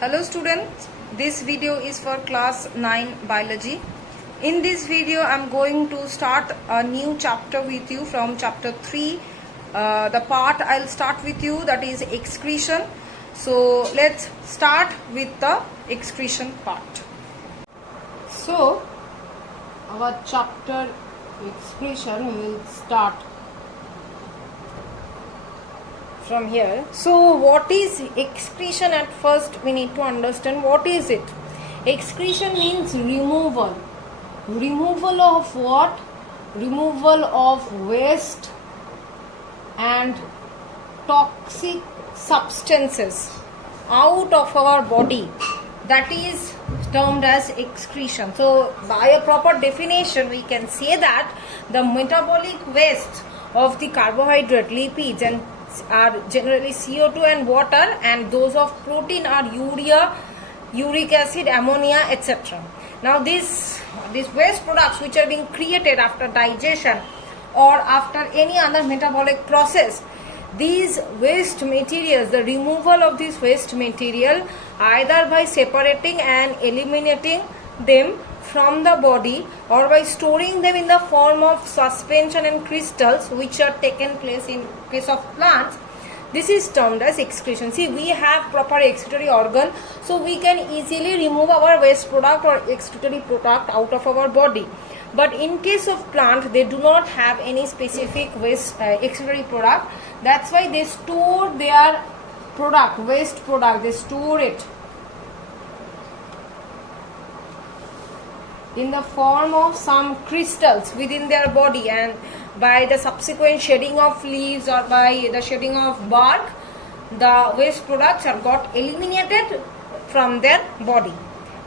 Hello students, this video is for class 9 biology. In this video I am going to start a new chapter with you from chapter 3. The part I will start with you, that is excretion. So let's start with the excretion part. So our chapter excretion will start from here. So what is excretion? At first we need to understand what is it. Excretion means removal. Removal of what? Removal of waste and toxic substances out of our body. That is termed as excretion. So by a proper definition we can say that the metabolic waste of the carbohydrate, lipids and are generally CO2 and water, and those of protein are urea, uric acid, ammonia, etc. Now these waste products which are being created after digestion or after any other metabolic process, these waste materials, the removal of this waste material either by separating and eliminating them from the body or by storing them in the form of suspension and crystals which are taken place in case of plants, this is termed as excretion. See, we have proper excretory organ, so we can easily remove our waste product or excretory product out of our body. But in case of plant, they do not have any specific waste excretory product. That's why they store their product, waste product, they store it in the form of some crystals within their body, and by the subsequent shedding of leaves or by the shedding of bark, the waste products are got eliminated from their body.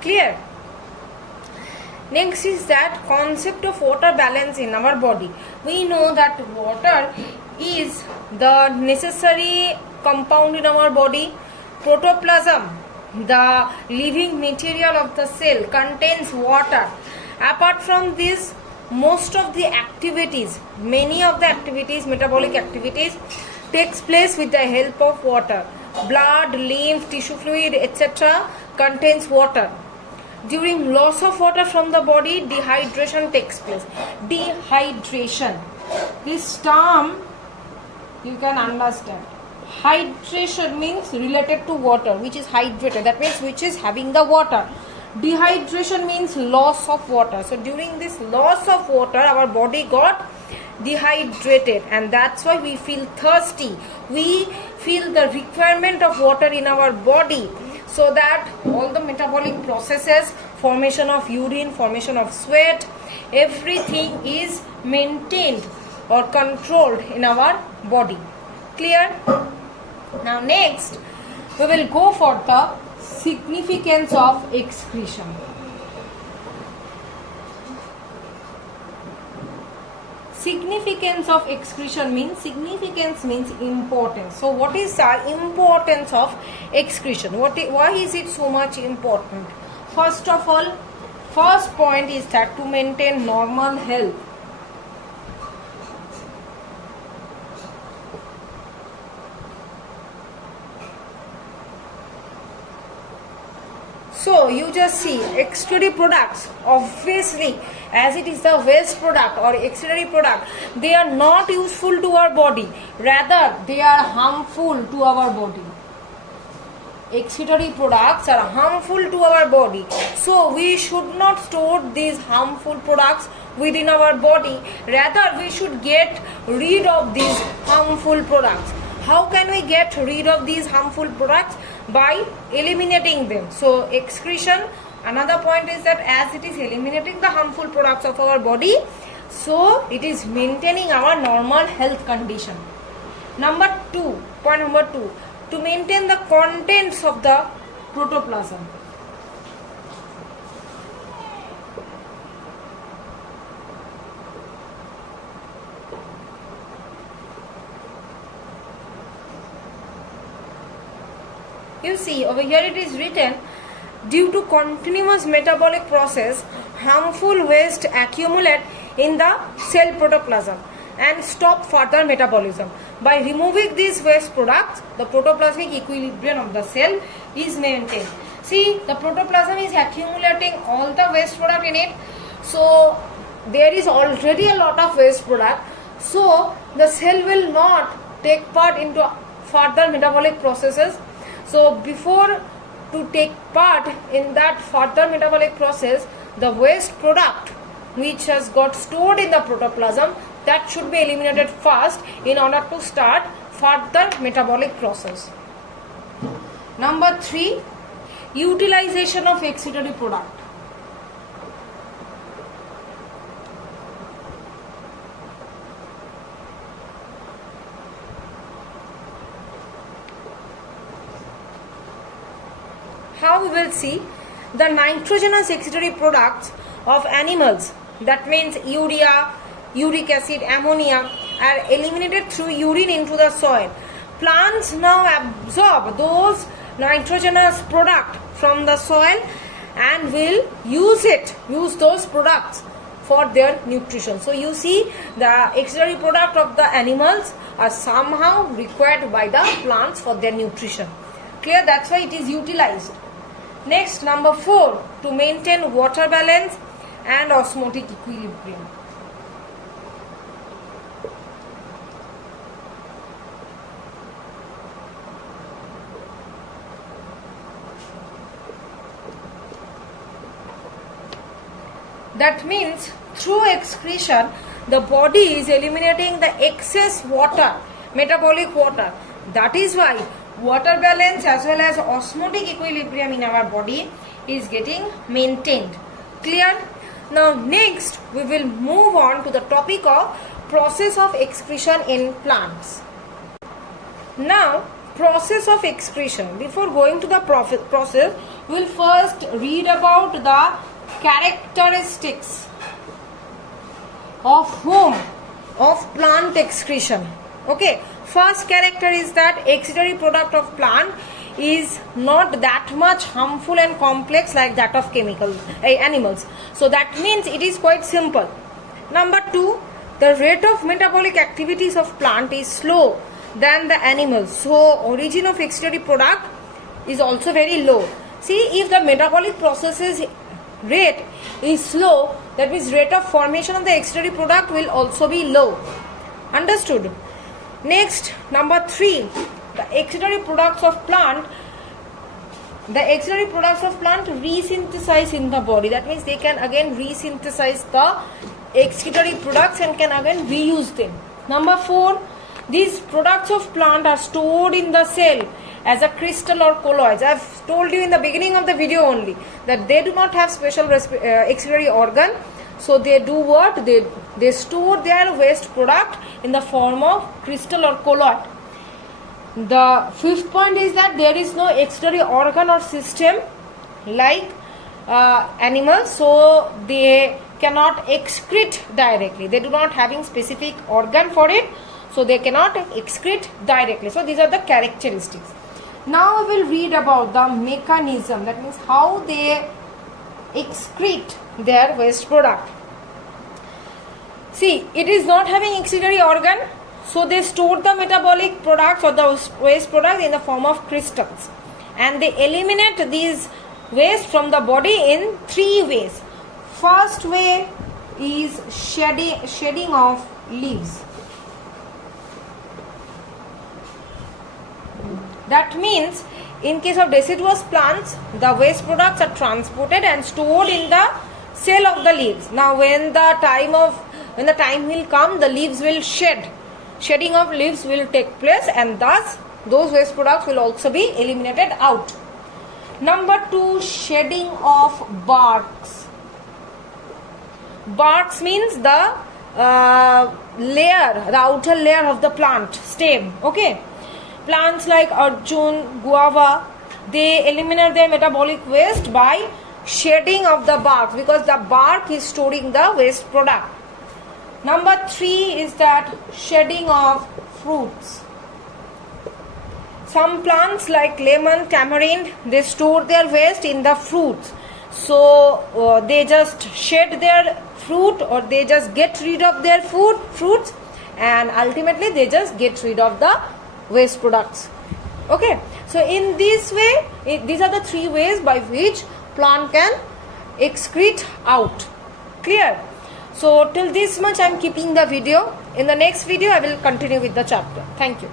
Clear? Next is that concept of water balance in our body. We know that water is the necessary compound in our body. Protoplasm, the living material of the cell, contains water. Apart from this, most of the activities, many of the activities, metabolic activities, takes place with the help of water. Blood, lymph, tissue fluid, etc. contains water. During loss of water from the body, dehydration takes place. Dehydration, this term you can understand. Hydration means related to water, which is hydrated, that means which is having the water. Dehydration means loss of water. So during this loss of water, our body got dehydrated, and that's why we feel thirsty. We feel the requirement of water in our body, so that all the metabolic processes, formation of urine, formation of sweat, everything is maintained or controlled in our body. Clear? Now next we will go for the significance of excretion. Significance of excretion means importance. So what is the importance of excretion? Why is it so much important? First of all, first point is that to maintain normal health. So you just see excretory products, obviously as it is the waste product or excretory product, they are not useful to our body, rather they are harmful to our body. Excretory products are harmful to our body, so we should not store these harmful products within our body, rather we should get rid of these harmful products. How can we get rid of these harmful products? By eliminating them. So excretion, another point is that as it is eliminating the harmful products of our body, so it is maintaining our normal health condition. Point number 2, to maintain the contents of the protoplasm. You see over here it is written, due to continuous metabolic process, harmful waste accumulate in the cell protoplasm and stop further metabolism. by removing these waste products, the protoplasmic equilibrium of the cell is maintained. See, the protoplasm is accumulating all the waste product in it. So there is already a lot of waste product. So the cell will not take part into further metabolic processes. So before to take part in that further metabolic process, the waste product which has got stored in the protoplasm, that should be eliminated first in order to start further metabolic process. Number 3, utilization of excretory product. How we will see the nitrogenous excretory products of animals, that means urea, uric acid, ammonia, are eliminated through urine into the soil. Plants now absorb those nitrogenous products from the soil and will use those products for their nutrition. So you see, the excretory product of the animals are somehow required by the plants for their nutrition. Clear? That's why it is utilized. Next, number 4, to maintain water balance and osmotic equilibrium. That means through excretion, the body is eliminating the excess water, metabolic water. That is why water balance as well as osmotic equilibrium in our body is getting maintained. Clear? Now next we will move on to the topic of process of excretion in plants. Now process of excretion. Before going to the process, we will first read about the characteristics of plant excretion. Okay, first character is that excretory product of plant is not that much harmful and complex like that of animals. So that means it is quite simple. Number 2, the rate of metabolic activities of plant is slow than the animals. So origin of excretory product is also very low. See, if the metabolic processes rate is slow, that means rate of formation of the excretory product will also be low. Understood? Next, number 3, the excretory products of plant resynthesize in the body. That means they can again resynthesize the excretory products and can again reuse them. Number 4, these products of plant are stored in the cell as a crystal or colloids. I have told you in the beginning of the video only that they do not have special excretory organ. So they do what? They store their waste product in the form of crystal or colloid. The 5th point is that there is no excretory organ or system like animals, so they cannot excrete directly. They do not having specific organ for it, so they cannot excrete directly. So these are the characteristics. Now we will read about the mechanism, that means how they excrete their waste product. See, it is not having excretory organ, so they store the metabolic products or the waste products in the form of crystals, and they eliminate these waste from the body in 3 ways. First way is shedding of leaves. That means in case of deciduous plants, the waste products are transported and stored in the cell of the leaves. Now when the time will come, the leaves will shed. Shedding of leaves will take place, and thus those waste products will also be eliminated out. Number 2, shedding of barks. Barks means the outer layer of the plant stem. Okay, plants like arjun, guava, they eliminate their metabolic waste by shedding of the bark, because the bark is storing the waste product. Number 3 is that shedding of fruits. Some plants like lemon, tamarind, they store their waste in the fruits. So they just shed their fruit, or they just get rid of their fruits and ultimately they just get rid of the waste products. Okay, so in this way, these are the three ways by which plant can excrete out. Clear? So till this much I am keeping the video. In the next video I will continue with the chapter. Thank you.